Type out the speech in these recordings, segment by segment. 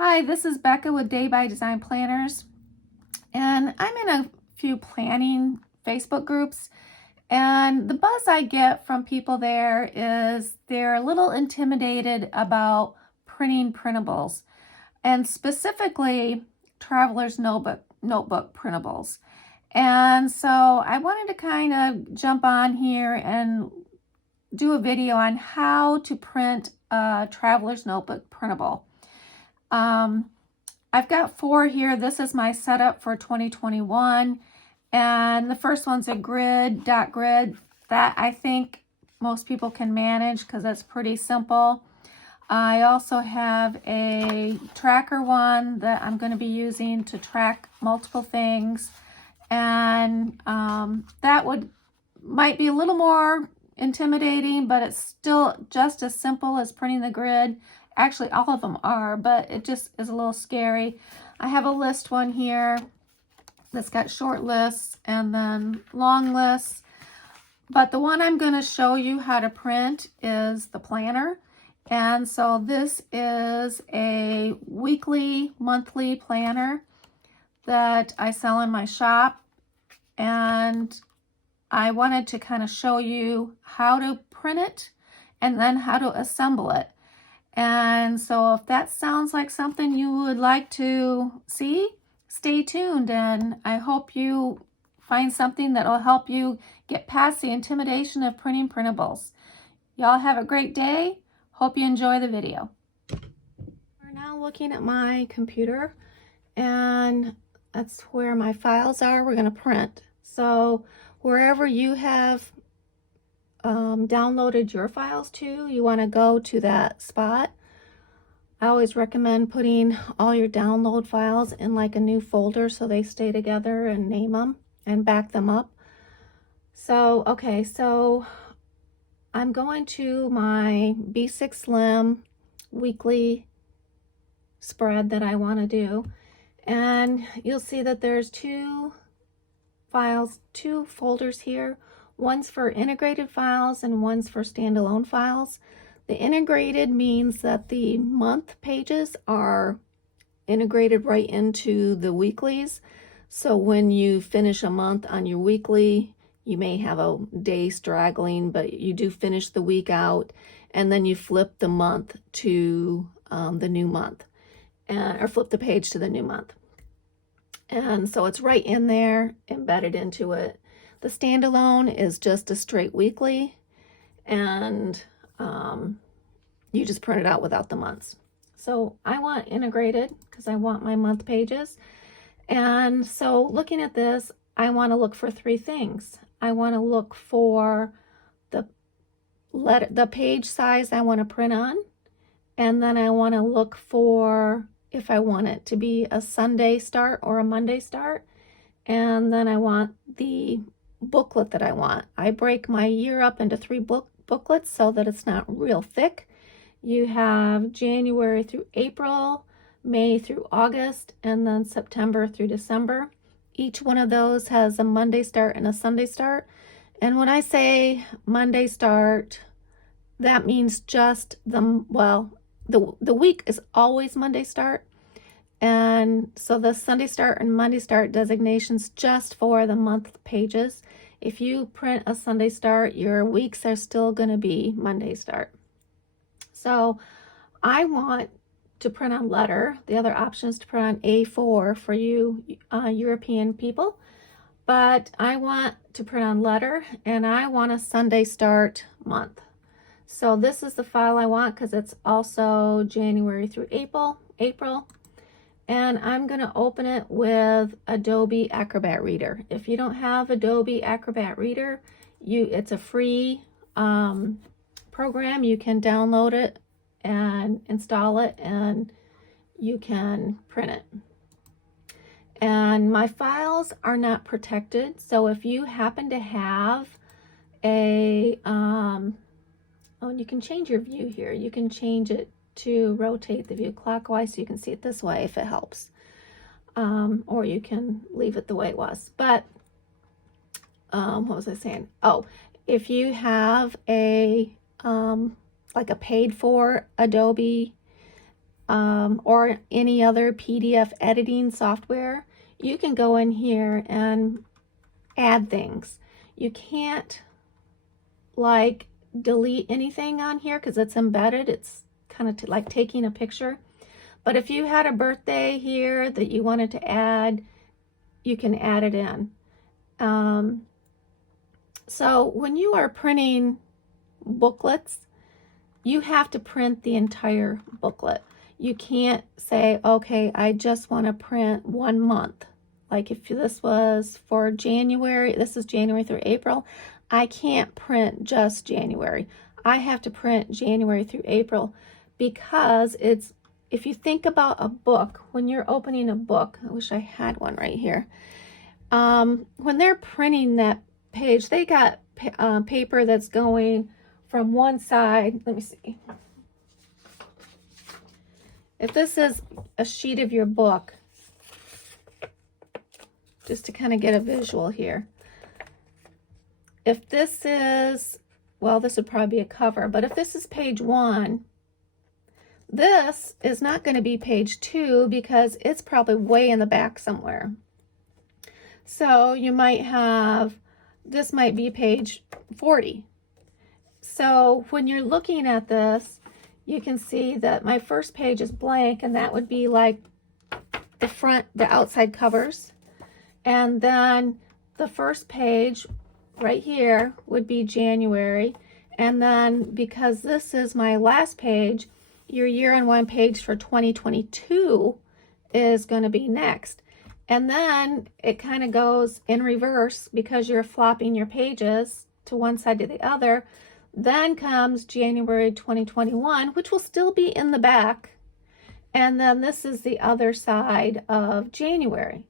Hi, this is Becca with Day by Design Planners, and I'm in a few planning Facebook groups, and the buzz I get from people there is they're a little intimidated about printing printables, and specifically Traveler's Notebook printables. And so I wanted to kind of jump on here and do a video on how to print a Traveler's Notebook printable. I've got 4 here. This is my setup for 2021. And the first one's a dot grid. That I think most people can manage because it's pretty simple. I also have a tracker one that I'm going to be using to track multiple things. And that might be a little more intimidating, but it's still just as simple as printing the grid. Actually, all of them are, but it just is a little scary. I have a list one here that's got short lists and then long lists. But the one I'm going to show you how to print is the planner. And so this is a weekly, monthly planner that I sell in my shop. And I wanted to kind of show you how to print it and then how to assemble it. And so if that sounds like something you would like to see, stay tuned, and I hope you find something that will help you get past the intimidation of printing printables. Y'all have a great day. Hope you enjoy the video. We're now looking at my computer, and that's where my files are. We're going to print. So wherever you have downloaded your files to, you want to go to that spot. I always recommend putting all your download files in like a new folder so they stay together, and name them and back them up. So, okay, so I'm going to my B6 Slim weekly spread that I want to do, and you'll see that there's 2 folders here. One's for integrated files and one's for standalone files. The integrated means that the month pages are integrated right into the weeklies. So when you finish a month on your weekly, you may have a day straggling, but you do finish the week out, and then you flip the month to the new month, or flip the page to the new month. And so it's right in there, embedded into it. The standalone is just a straight weekly, and you just print it out without the months. So I want integrated because I want my month pages. And so looking at this, I want to look for 3 things. I want to look for the page size I want to print on, and then I want to look for if I want it to be a Sunday start or a Monday start, and then I want the booklet that I want. I break my year up into 3 booklets so that it's not real thick. You have January through April, May through August, and then September through December. Each one of those has a Monday start and a Sunday start. And when I say Monday start, that means just the week is always Monday start. And so the Sunday start and Monday start designations just for the month pages. If you print a Sunday start, your weeks are still going to be Monday start. So I want to print on letter. The other option is to print on A4 for you European people. But I want to print on letter, and I want a Sunday start month. So this is the file I want because it's also January through April. And I'm going to open it with Adobe Acrobat Reader. If you don't have Adobe Acrobat Reader, it's a free program. You can download it and install it, and you can print it. And my files are not protected, so if you happen to have a you can change your view here. You can change it to rotate the view clockwise so you can see it this way if it helps, or you can leave it the way it was. But what was I saying? Oh, if you have a like a paid for Adobe or any other PDF editing software, you can go in here and add things. You can't like delete anything on here because it's embedded. It's kind of like taking a picture. But if you had a birthday here that you wanted to add, you can add it in. So when you are printing booklets, you have to print the entire booklet. You can't say, okay, I just want to print 1 month. Like if this was for January, this is January through April, I can't print just January. I have to print January through April because it's, if you think about a book, when you're opening a book, I wish I had one right here. When they're printing that page, they got paper that's going from one side. Let me see. If this is a sheet of your book, just to kind of get a visual here. If this is, well, this would probably be a cover, but if this is page 1, this is not going to be page 2 because it's probably way in the back somewhere. So you might have, this might be page 40. So when you're looking at this, you can see that my first page is blank, and that would be like the front, the outside covers. And then the first page right here would be January. And then because this is my last page, your year on one page for 2022 is going to be next. And then it kind of goes in reverse because you're flopping your pages to one side to the other. Then comes January 2021, which will still be in the back. And then this is the other side of January.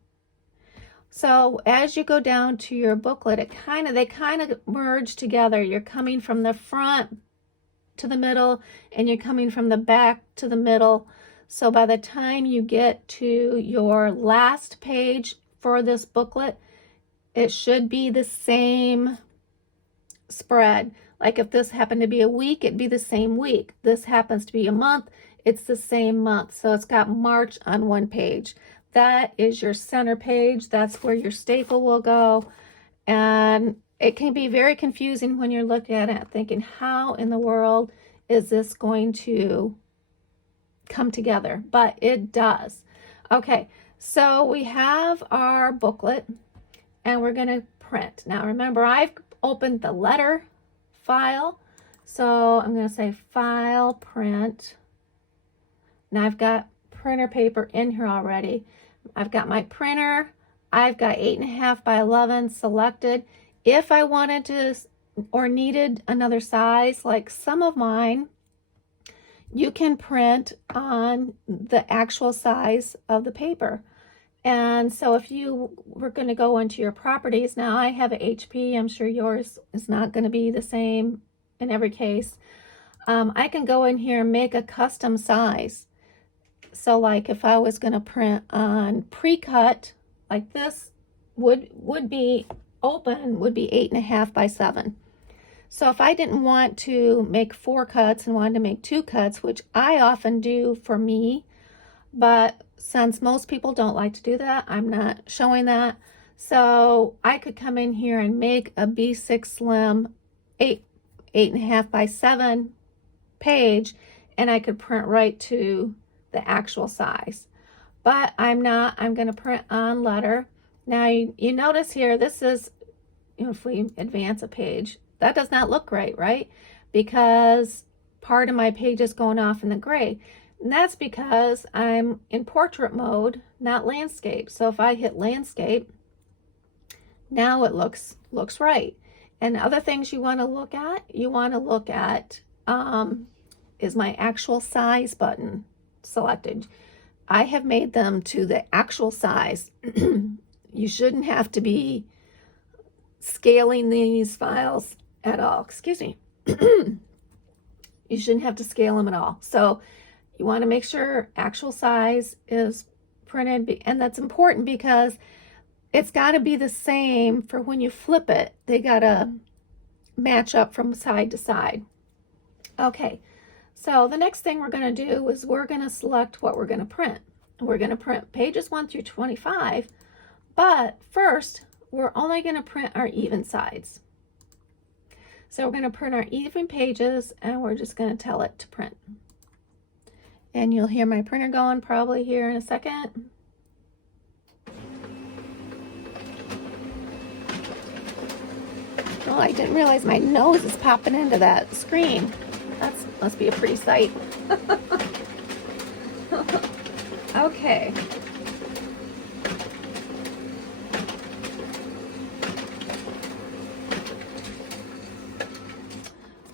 So as you go down to your booklet, they kind of merge together. You're coming from the front to the middle, and you're coming from the back to the middle. So by the time you get to your last page for this booklet, it should be the same spread. Like if this happened to be a week, it'd be the same week. This happens to be a month, it's the same month. So it's got March on one page. That is your center page. That's where your staple will go. And it can be very confusing when you're looking at it, thinking, how in the world is this going to come together? But it does. Okay, so we have our booklet, and we're going to print. Now remember, I've opened the letter file, so I'm going to say File, Print. Now I've got printer paper in here already. I've got my printer. I've got 8.5 by 11 selected. If I wanted to or needed another size, like some of mine, you can print on the actual size of the paper. And so if you were going to go into your properties, now I have a HP, I'm sure yours is not going to be the same in every case. I can go in here and make a custom size. So like if I was going to print on pre-cut, like this would be open, would be 8.5 by 7. So if I didn't want to make 4 cuts and wanted to make 2 cuts, which I often do for me, but since most people don't like to do that, I'm not showing that. So I could come in here and make a B6 Slim 8.5 by 7 page, and I could print right to the actual size. But I'm not. I'm going to print on letter. Now you notice here, this is, if we advance a page, that does not look right? Because part of my page is going off in the gray. And that's because I'm in portrait mode, not landscape. So if I hit landscape, now it looks right. And other things you want to look at, is my actual size button selected. I have made them to the actual size. You shouldn't have to be scaling these files at all. Excuse me. You shouldn't have to scale them at all. So you want to make sure actual size is printed, and that's important because it's got to be the same for when you flip it. They got to match up from side to side. Okay, So the next thing we're going to do is we're going to select what we're going to print. We're going to print pages 1 through 25, but first we're only going to print our even sides. So we're going to print our even pages, and we're just going to tell it to print. And you'll hear my printer going probably here in a second. Oh, I didn't realize my nose is popping into that screen. That must be a pretty sight. Okay.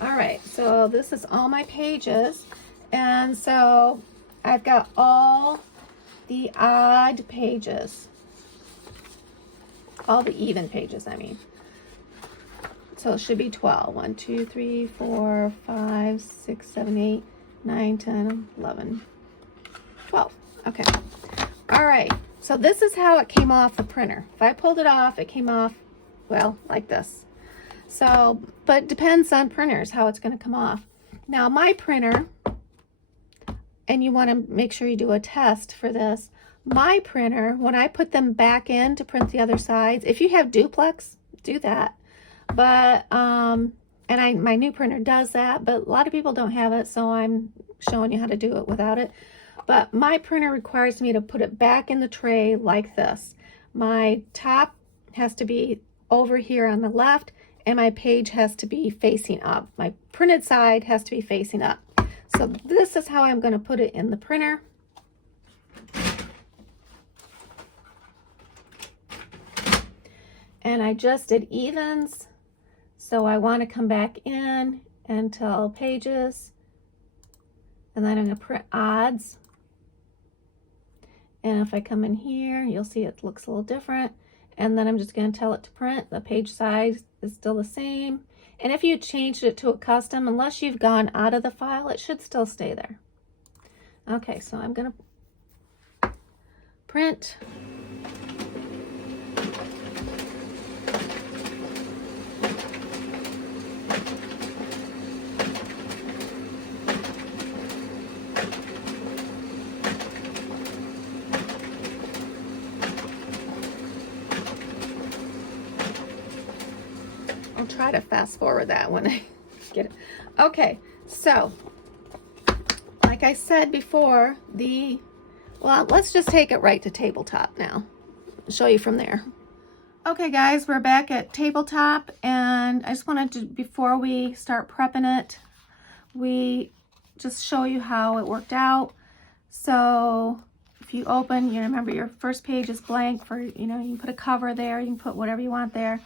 All right, so this is all my pages. And so I've got all the odd pages. All the even pages, I mean. So it should be 12. 1, 2, 3, 4, 5, 6, 7, 8, 9, 10, 11, 12. Okay. All right. So this is how it came off the printer. If I pulled it off, it came off, well, like this. So, but it depends on printers, how it's going to come off. Now, my printer, and you want to make sure you do a test for this. My printer, when I put them back in to print the other sides, if you have duplex, do that. But, my new printer does that, but a lot of people don't have it, so I'm showing you how to do it without it. But my printer requires me to put it back in the tray like this. My top has to be over here on the left, and my page has to be facing up. My printed side has to be facing up. So this is how I'm going to put it in the printer. And I just did evens. So I want to come back in and tell pages. And then I'm going to print odds. And if I come in here, you'll see it looks a little different. And then I'm just going to tell it to print. The page size is still the same. And if you changed it to a custom, unless you've gone out of the file, it should still stay there. Okay, so I'm going to print. I'll try to fast forward that when I get it. Okay, so like I said before, well, let's just take it right to tabletop now. I'll show you from there. Okay guys, we're back at tabletop, and I just wanted to, before we start prepping it, we just show you how it worked out. So if you open, you remember your first page is blank for, you can put a cover there, you can put whatever you want there.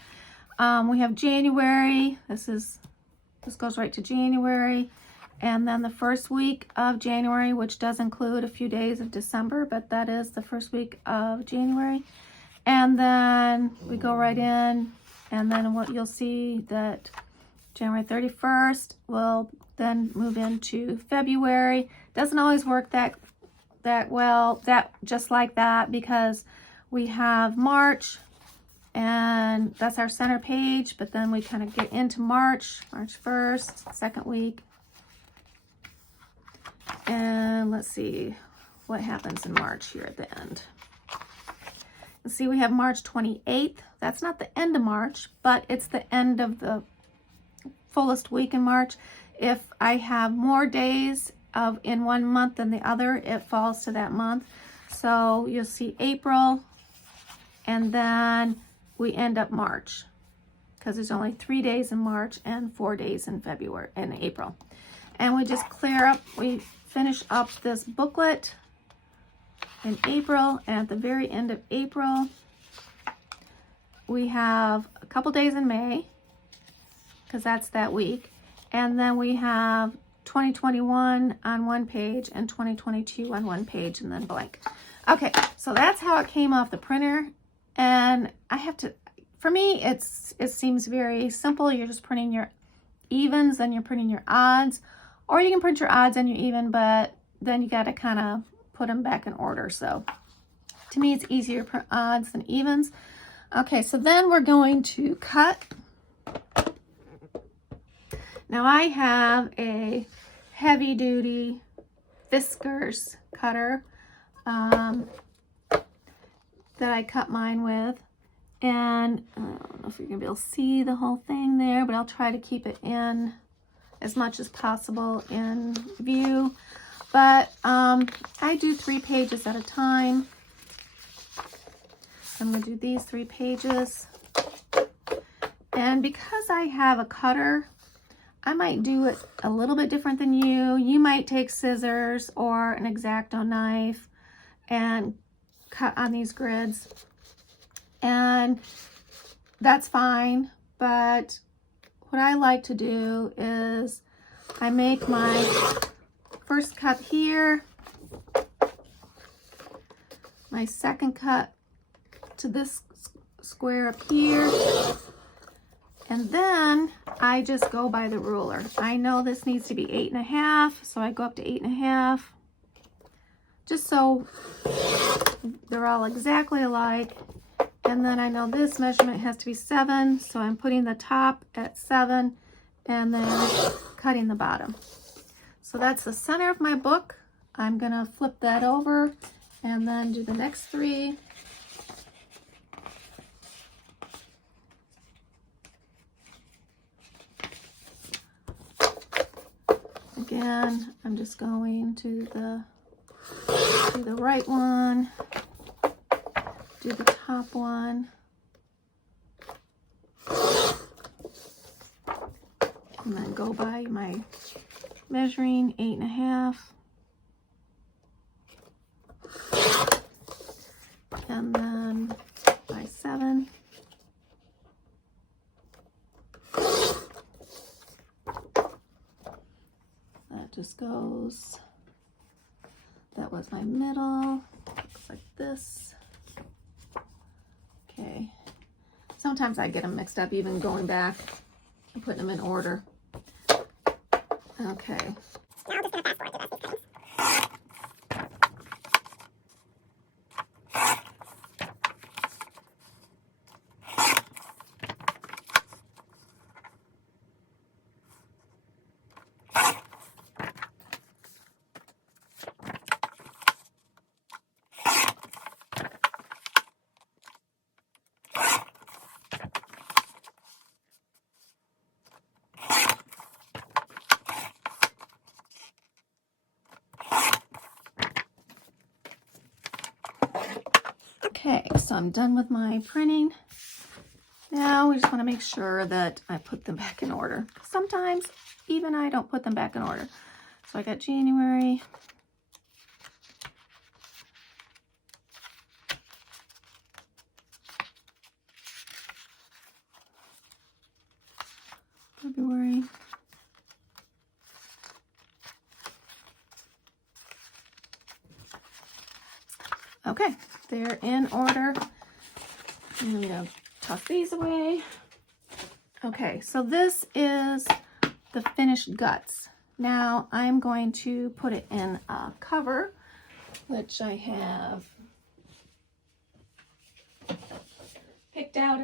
We have January. This goes right to January. And then the first week of January, which does include a few days of December, but that is the first week of January. And then we go right in, and then what you'll see that January 31st will then move into February. Doesn't always work that well, just like that, because we have March, and that's our center page, but then we kind of get into March 1st, second week. And let's see what happens in March here at the end. Let's see, we have March 28th. That's not the end of March, but it's the end of the fullest week in March. If I have more days in one month than the other, it falls to that month. So you'll see April, and then we end up March, because there's only 3 days in March and 4 days in February and April. And we just we finish up this booklet in April, and at the very end of April, we have a couple days in May, because that's that week, and then we have 2021 on one page and 2022 on one page, and then blank. Okay, so that's how it came off the printer. And for me, it seems very simple. You're just printing your evens, then you're printing your odds, or you can print your odds and your even, but then you got to kind of put them back in order. So to me, it's easier to print odds than evens. Okay, so then we're going to cut. Now I have a heavy duty Fiskars cutter that I cut mine with. And I don't know if you're gonna be able to see the whole thing there, but I'll try to keep it in as much as possible in view. But I do 3 pages at a time. I'm gonna do these 3 pages. And because I have a cutter, I might do it a little bit different than you. You might take scissors or an X-Acto knife and cut on these grids. And that's fine, but what I like to do is I make my first cut here, my second cut to this square up here, and then I just go by the ruler. I know this needs to be 8.5, so I go up to 8.5, just so they're all exactly alike. And then I know this measurement has to be 7, so I'm putting the top at 7 and then cutting the bottom. So that's the center of my book. I'm gonna flip that over and then do the next 3. Again, I'm just going to the right one, do the top one, and then go by my measuring 8.5, and then by 7. That just goes, that was my middle, looks like this. Okay, sometimes I get them mixed up even going back and putting them in order. Okay. Now I'm just gonna fast forward through these things. Okay, so I'm done with my printing. Now we just want to make sure that I put them back in order. Sometimes even I don't put them back in order. So I got January, February, okay, they're in order. I'm gonna tuck these away. Okay, so this is the finished guts. Now I'm going to put it in a cover, which I have picked out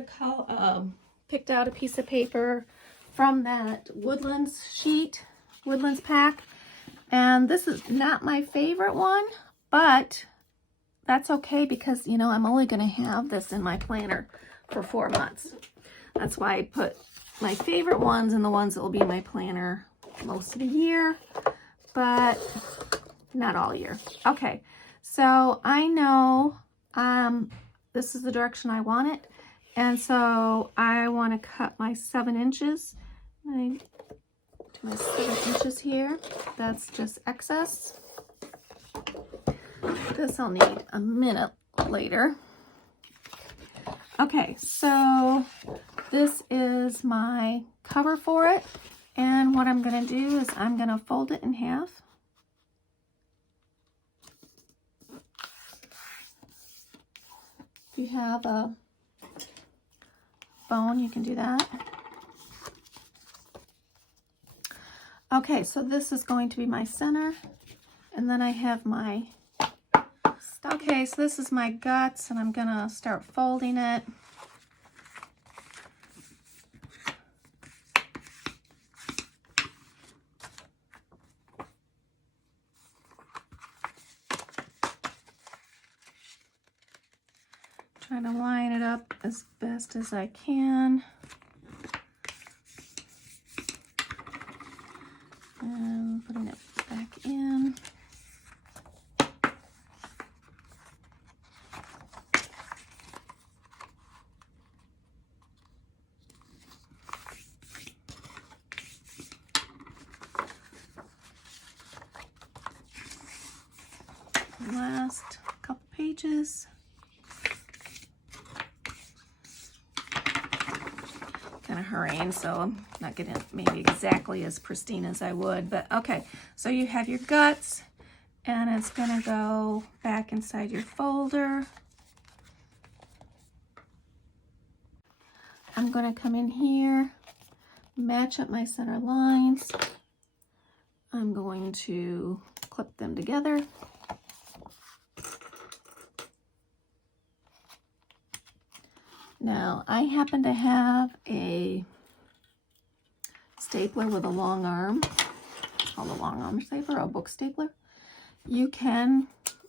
a piece of paper from that Woodlands pack. And this is not my favorite one, but that's okay because, you know, I'm only going to have this in my planner for 4 months. That's why I put my favorite ones and the ones that will be in my planner most of the year, but not all year. Okay, so I know this is the direction I want it. And so I want to cut my 7 inches. I do my 7 inches here. That's just excess. This I'll need a minute later. Okay, so this is my cover for it. And what I'm going to do is I'm going to fold it in half. If you have a bone, you can do that. Okay, so this is going to be my center, and then I have my stuff. Okay, so this is my guts, and I'm gonna start folding it. trying to line it up as best as I can. And putting it back in. Last couple pages. Kind of hurrying, so I'm not getting maybe exactly as pristine as I would, but okay. So you have your guts, and it's gonna go back inside your folder. I'm gonna come in here, match up my center lines. I'm going to clip them together. Now, I happen to have a stapler with a long arm, called a long arm stapler, a book stapler. You can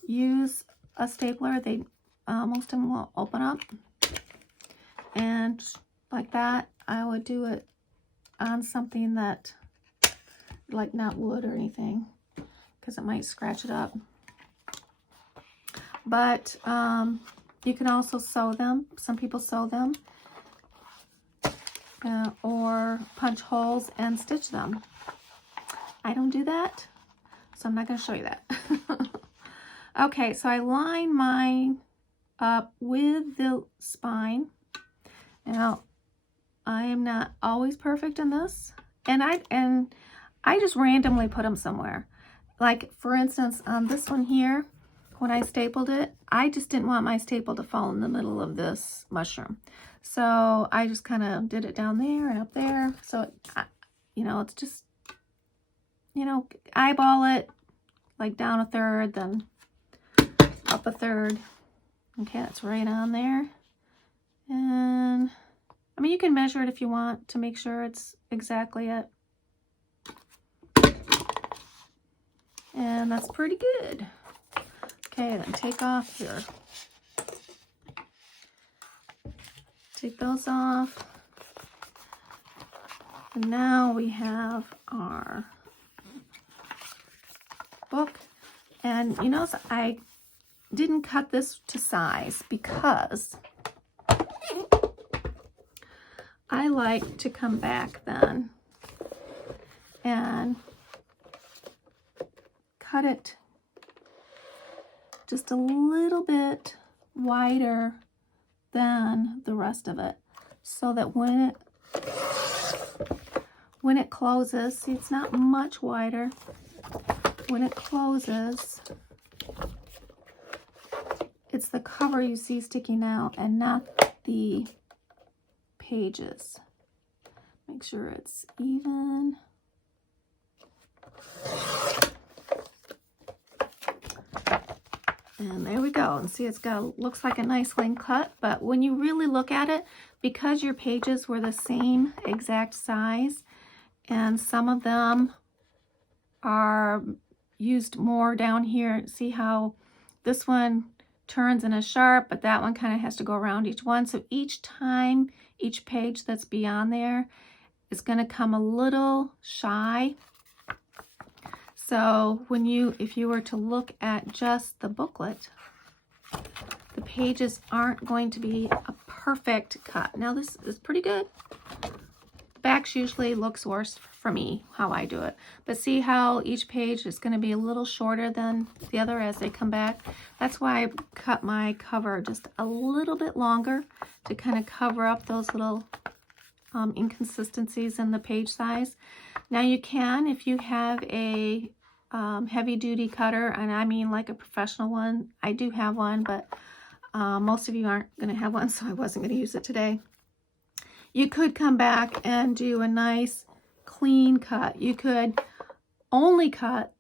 use a stapler. They most of them will open up, and like that, I would do it on something that, like not wood or anything, because it might scratch it up. But you can also sew them. Some people sew them or punch holes and stitch them. I don't do that, so I'm not going to show you that. Okay, so I line mine up with the spine. Now, I am not always perfect in this, and I just randomly put them somewhere. Like, for instance, on this one here, when I stapled it, I just didn't want my staple to fall in the middle of this mushroom. So I just kind of did it down there and up there. So, you know, it's just, you know, eyeball it, like down a third, then up a third. Okay, that's right on there. And, I mean, you can measure it if you want to make sure it's exactly it. And that's pretty good. Okay, then take off your, take those off. And now we have our book. And you notice I didn't cut this to size because I like to come back then and cut it just a little bit wider than the rest of it, so that when it closes, see, it's not much wider. When it closes, it's the cover you see sticking out and not the pages. Make sure it's even. And there we go. And see, it's got, looks like a nice clean cut, but when you really look at it, because your pages were the same exact size, and some of them are used more down here. See how this one turns and is sharp, but that one kind of has to go around each one. So each time, each page that's beyond there is going to come a little shy. So when you, if you were to look at just the booklet, the pages aren't going to be a perfect cut. Now this is pretty good. Backs usually looks worse for me, how I do it. But see how each page is going to be a little shorter than the other as they come back? That's why I cut my cover just a little bit longer to kind of cover up those little inconsistencies in the page size. Now you can, if you have a heavy duty cutter, and I mean like a professional one. I do have one, but most of you aren't going to have one, so I wasn't going to use it today. You could come back and do a nice clean cut. You could only cut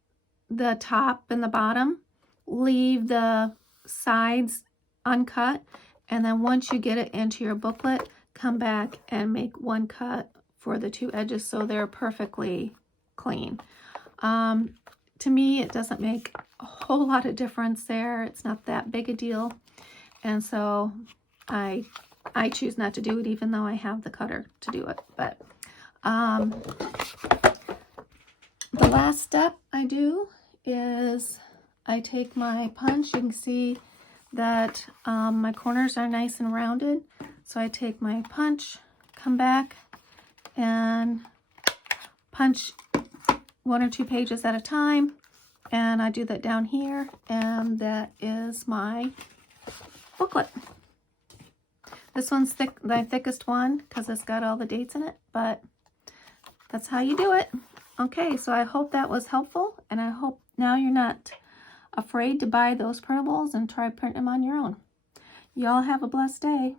the top and the bottom, leave the sides uncut, and then once you get it into your booklet, come back and make one cut for the two edges so they're perfectly clean. To me, it doesn't make a whole lot of difference there. It's not that big a deal. And so I choose not to do it even though I have the cutter to do it. But the last step I do is I take my punch. You can see that my corners are nice and rounded. So I take my punch, come back and punch 1 or 2 pages at a time. And I do that down here, and that is my booklet. This one's the thickest one because it's got all the dates in it, but that's how you do it. Okay, so I hope that was helpful, and I hope now you're not afraid to buy those printables and try printing them on your own. You all have a blessed day.